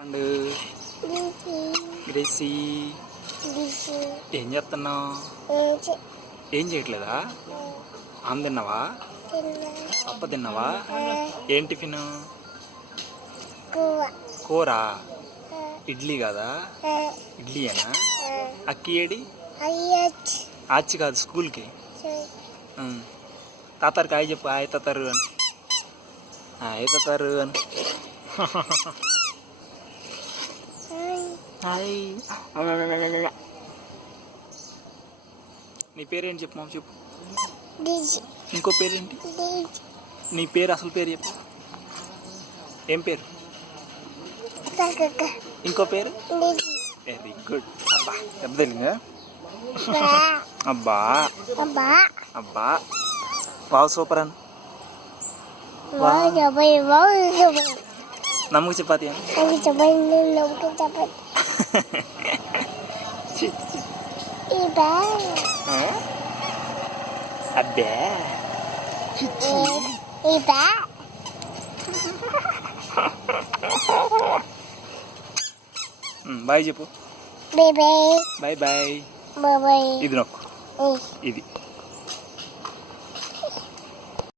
పండు గ్రేసీ ఏం చేస్తున్నావు? ఏం చేయట్లేదా? ఆమె తిన్నావా? పప్ప తిన్నావా? ఏం టిఫిన్? కూర. ఇడ్లీ కాదా? ఇడ్లీయేనా? అక్కి ఏడి? ఆచి కాదు, స్కూల్కి. తాతారు కాయ చెప్పు. హాయ్ తాతారు అని. హాయ్ తాతారు అని. హాయ్. నీ పేరేంటి చెప్పు మామ, చెప్పు. ఇంకో పేరేంటి? నీ పేరు, అసలు పేరు చెప్పు. ఏం పేరు? ఇంకో పేరు? Very good. అబ్బా దెబ్బ తగిలిందా? అబ్బా అబ్బా వావ్ సూపర్ అని. నమ్ముకు చపాతి అని. అబ్బే బాయ్ చెప్పు. Bye bye. ఇది నొక్కు. ఇది